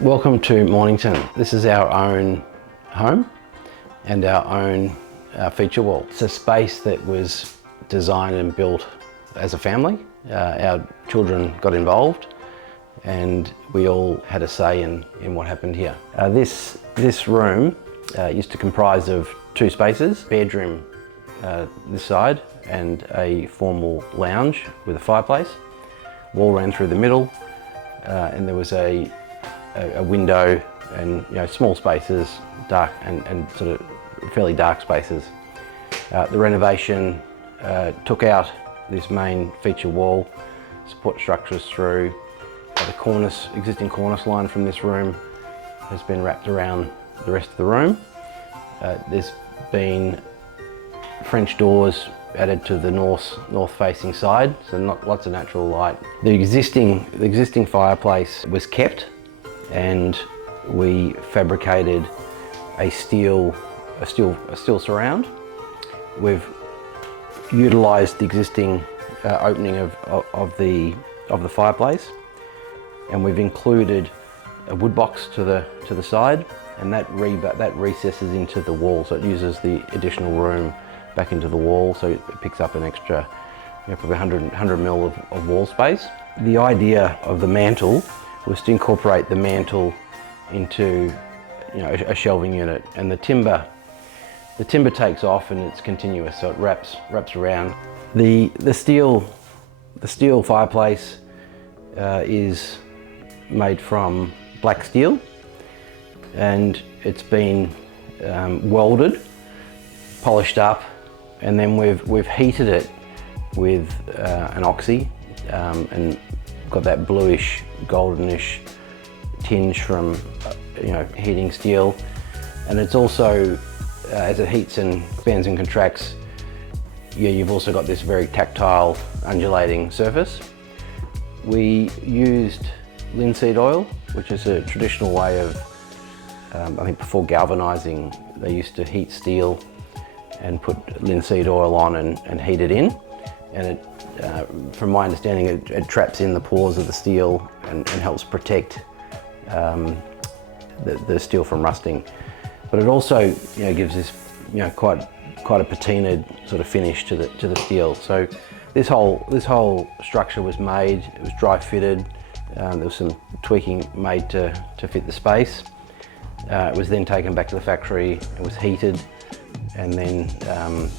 Welcome to Mornington. This is our own home and our own feature wall. It's a space that was designed and built as a family. Our children got involved and we all had a say in what happened here. This room used to comprise of two spaces, bedroom this side and a formal lounge with a fireplace. Wall ran through the middle and there was a window and small spaces, dark and sort of fairly dark spaces. The renovation took out this main feature wall, support structures through. The existing cornice line from this room has been wrapped around the rest of the room. There's been French doors added to the north facing side, so lots of natural light. The existing fireplace was kept, and we fabricated a steel surround. We've utilised the existing opening of the fireplace, and we've included a wood box to the side, and that recesses into the wall, so it uses the additional room back into the wall, so it picks up an extra probably 100 mil of wall space. The idea of the mantle was to incorporate the mantle into a shelving unit, and the timber takes off and it's continuous, so it wraps around. The steel fireplace is made from black steel, and it's been welded, polished up, and then we've heated it with an oxy and got that bluish, goldenish tinge from heating steel. And it's also, as it heats and bends and contracts, you've also got this very tactile, undulating surface. We used linseed oil, which is a traditional way of, I think before galvanizing, they used to heat steel and put linseed oil on and heat it in. And it, from my understanding, it traps in the pores of the steel and helps protect the steel from rusting. But it also gives this quite a patinaed sort of finish to the steel. So this whole structure was made. It was dry fitted. There was some tweaking made to fit the space. It was then taken back to the factory. It was heated and then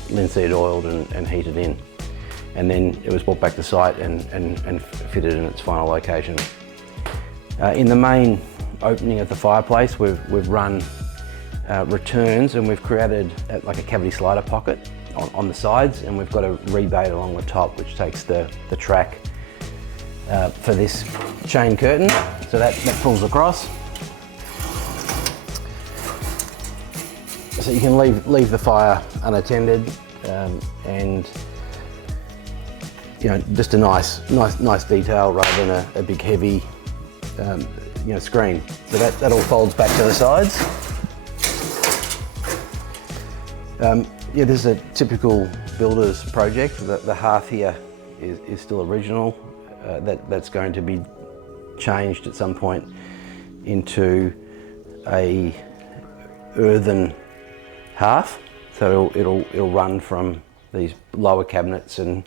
linseed oiled and heated in. And then it was brought back to site and fitted in its final location. In the main opening of the fireplace, we've run returns, and we've created like a cavity slider pocket on the sides, and we've got a rebate along the top which takes the track for this chain curtain. So that pulls across. So you can leave the fire unattended, and just a nice detail rather than a big heavy screen. So that all folds back to the sides. This is a typical builder's project. The hearth here is still original. That's going to be changed at some point into a earthen hearth. So it'll run from these lower cabinets, and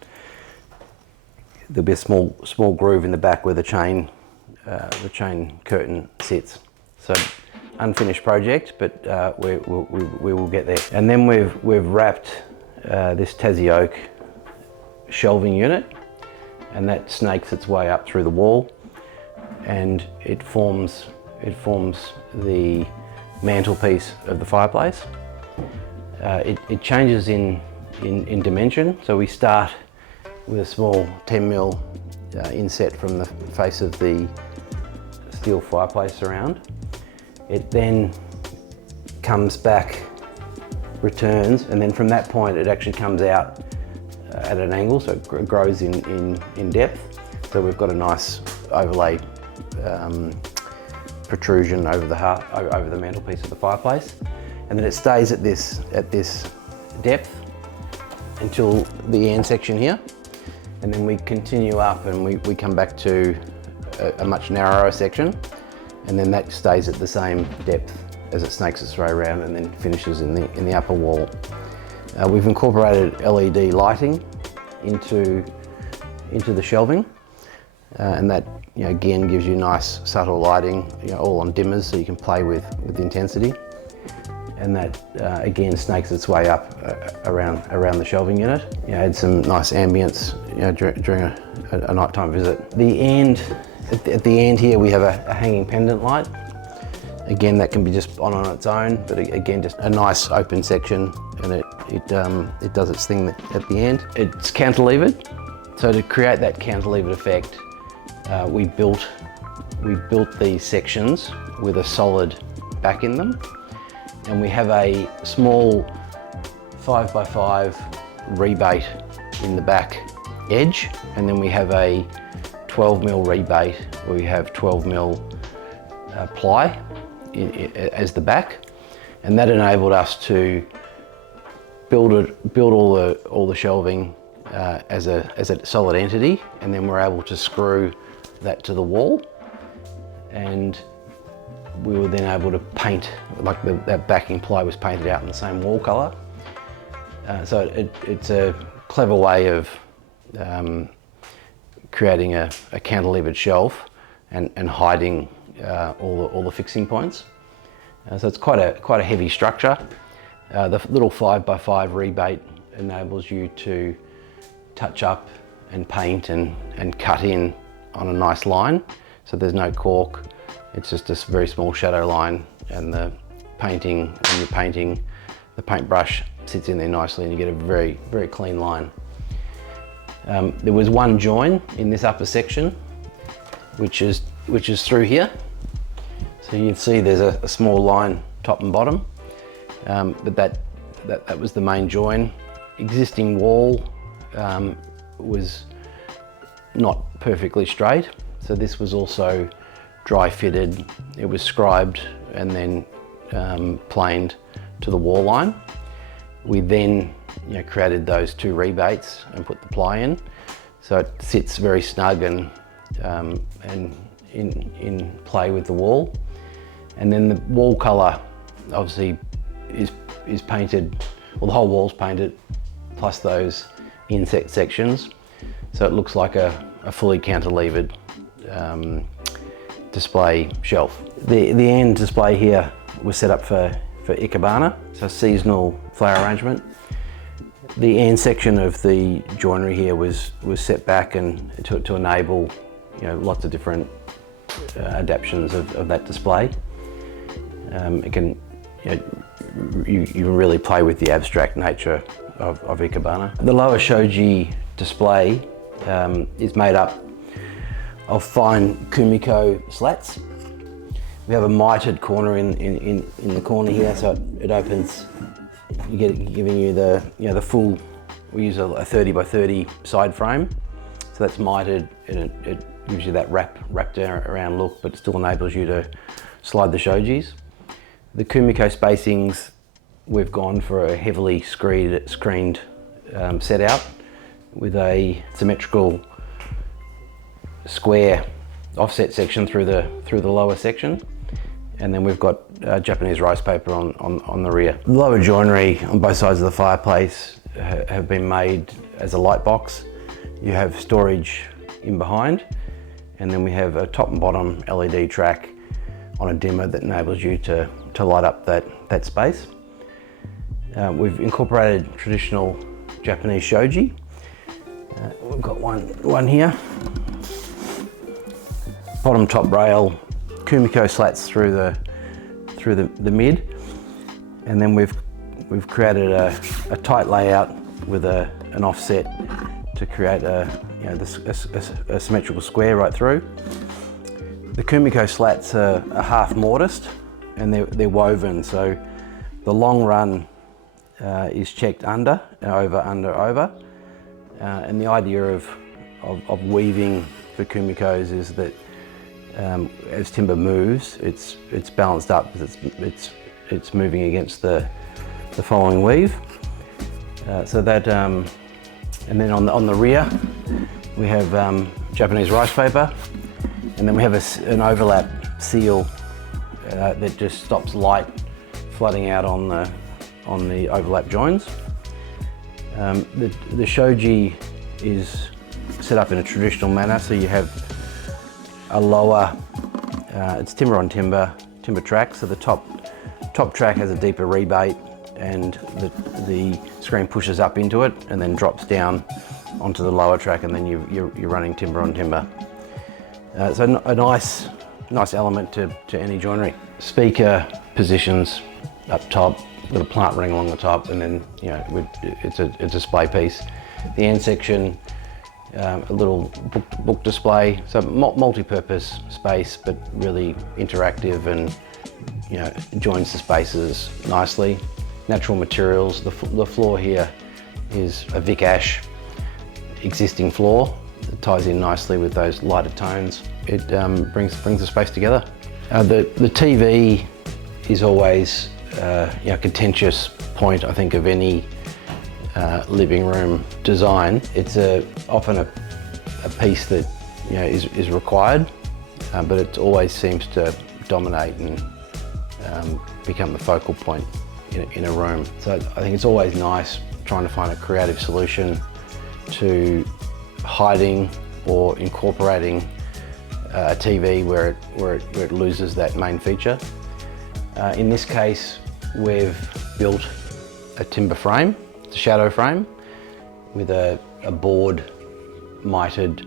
there'll be a small groove in the back where the chain curtain sits. So unfinished project, but we will get there. And then we've wrapped this Tassie oak shelving unit, and that snakes its way up through the wall, and it forms the mantelpiece of the fireplace. It changes in dimension, so we start with a small 10mm inset from the face of the steel fireplace surround. It then comes back, returns, and then from that point it actually comes out at an angle, so it grows in depth. So we've got a nice overlay protrusion over the mantelpiece of the fireplace, and then it stays at this depth until the end section here, and then we continue up and we come back to a much narrower section, and then that stays at the same depth as it snakes its way around and then finishes in the upper wall. We've incorporated LED lighting into the shelving, and that again gives you nice subtle lighting, all on dimmers, so you can play with intensity. And that again snakes its way up around the shelving unit. Add some nice ambience during a nighttime visit. At the end here we have a hanging pendant light. Again, that can be just on its own, but again, just a nice open section, and it does its thing at the end. It's cantilevered, so to create that cantilevered effect, we built these sections with a solid back in them, and we have a small 5x5 rebate in the back edge, and then we have a 12mm rebate where we have 12mm ply as the back, and that enabled us to build all the shelving as a solid entity, and then we're able to screw that to the wall, and we were then able to paint, like that backing ply was painted out in the same wall colour. So it's a clever way of creating a cantilevered shelf and hiding all the fixing points. So it's quite a heavy structure. The little 5x5 rebate enables you to touch up and paint and cut in on a nice line. So there's no cork, it's just a very small shadow line, and the painting, when you're painting, the paintbrush sits in there nicely and you get a very, very clean line. There was one join in this upper section, which is through here. So you can see there's a small line top and bottom, but that was the main join. Existing wall was not perfectly straight, so this was also dry fitted. It was scribed and then planed to the wall line. We then created those two rebates and put the ply in, so it sits very snug and in play with the wall. And then the wall colour obviously is painted, well, the whole wall's painted plus those inset sections, so it looks like a fully cantilevered display shelf. The end display here was set up for Ikebana, so seasonal flower arrangement. The end section of the joinery here was set back and to enable lots of different adaptations of that display. It can you can really play with the abstract nature of Ikebana. The lower shoji display is made up of fine kumiko slats. We have a mitered corner in the corner here, so it opens, giving you the full. We use a 30x30 side frame, so that's mitered, and it gives you that wrapped around look, but it still enables you to slide the shojis. The kumiko spacings, we've gone for a heavily screened set out with a symmetrical square offset section through the lower section, and then we've got Japanese rice paper on the rear. The lower joinery on both sides of the fireplace have been made as a light box. You have storage in behind, and then we have a top and bottom LED track on a dimmer that enables you to light up that space. We've incorporated traditional Japanese shoji. We've got one here. Bottom top rail, kumiko slats through the mid, and then we've created a tight layout with an offset to create a symmetrical square right through. The kumiko slats are half mortised, and they're woven, so the long run is checked under, over, and the idea of weaving for kumikos is that as timber moves, it's balanced up because it's moving against the following weave. So that, and then on the rear we have Japanese rice paper, And then we have an overlap seal that just stops light flooding out on the overlap joins. The shoji is set up in a traditional manner, so you have a lower, it's timber on timber track, so the top track has a deeper rebate, and the screen pushes up into it and then drops down onto the lower track, and then you're running timber on timber. So a nice element to any joinery. Speaker positions up top, got a plant ring along the top, and then it's a display piece. The end section, a little book display, so multi-purpose space, but really interactive, and joins the spaces nicely. Natural materials. The floor here is a Vic Ash existing floor. It ties in nicely with those lighter tones. It brings the space together. The TV is always a contentious point, I think, of any living room design. It's often a piece that is required, but it always seems to dominate and become the focal point in a room. So I think it's always nice trying to find a creative solution to hiding or incorporating a TV where it loses that main feature. In this case, we've built a timber frame, it's a shadow frame, with a board mitered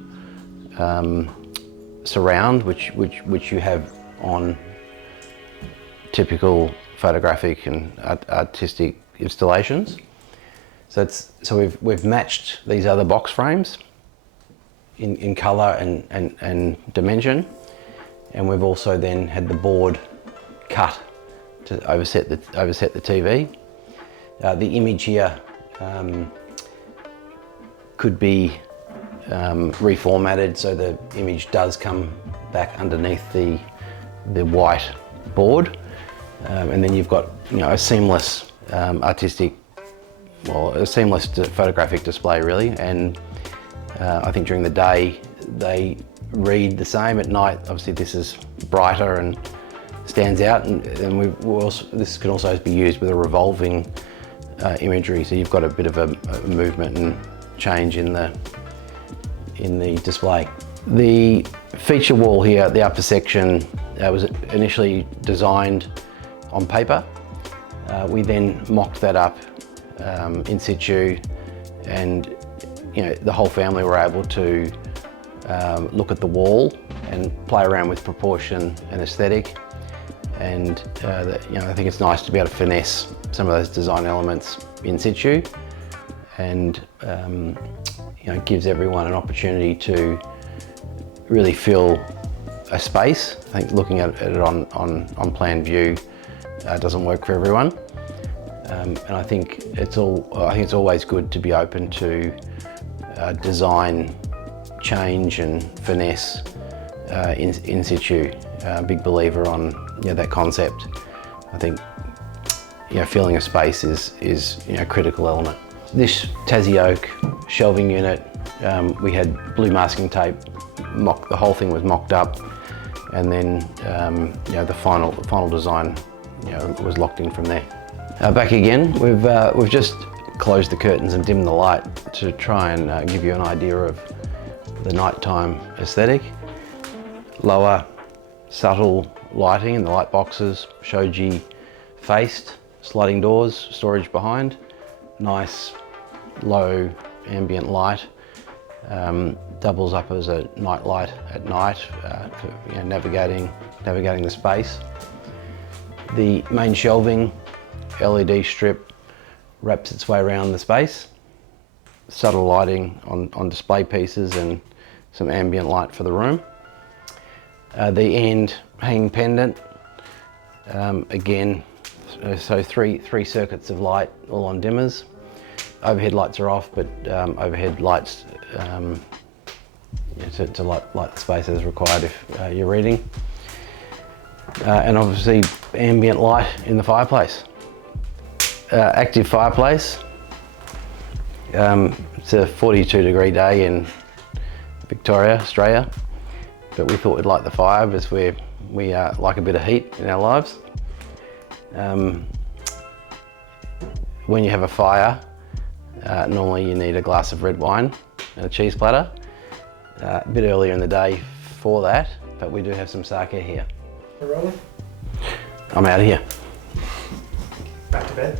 surround, which you have on typical photographic and artistic installations. So we've matched these other box frames in colour and dimension, and we've also then had the board cut to overset the TV. The image here could be reformatted, so the image does come back underneath the white board, and then you've got a seamless seamless photographic display, really. And I think during the day they read the same. At night, obviously, this is brighter and stands out, and this can also be used with a revolving imagery, so you've got a bit of a movement and change in the display. The feature wall here, the upper section, was initially designed on paper. We then mocked that up in situ, and the whole family were able to look at the wall and play around with proportion and aesthetic. And I think it's nice to be able to finesse some of those design elements in situ, and gives everyone an opportunity to really feel a space. I think looking at it on plan view doesn't work for everyone, and I think it's always good to be open to design change and finesse in situ. Big believer on that concept. I think filling a space is a critical element. This Tassie oak shelving unit, we had blue masking tape. The whole thing was mocked up, and then the final design was locked in from there. Back again, we've just closed the curtains and dimmed the light to try and give you an idea of the nighttime aesthetic. Lower, subtle lighting in the light boxes, shoji faced, sliding doors, storage behind, nice low ambient light, doubles up as a night light at night for navigating the space. The main shelving LED strip wraps its way around the space. Subtle lighting on display pieces and some ambient light for the room. The end hanging pendant, again, so three circuits of light, all on dimmers. Overhead lights are off, but overhead lights to light the space as required if you're reading. And obviously ambient light in the fireplace. Active fireplace. It's a 42-degree day in Victoria, Australia. but we thought we'd light the fire because we like a bit of heat in our lives. When you have a fire, normally you need a glass of red wine and a cheese platter. A bit earlier in the day for that, but we do have some sake here. We're rolling? I'm out of here. Back to bed.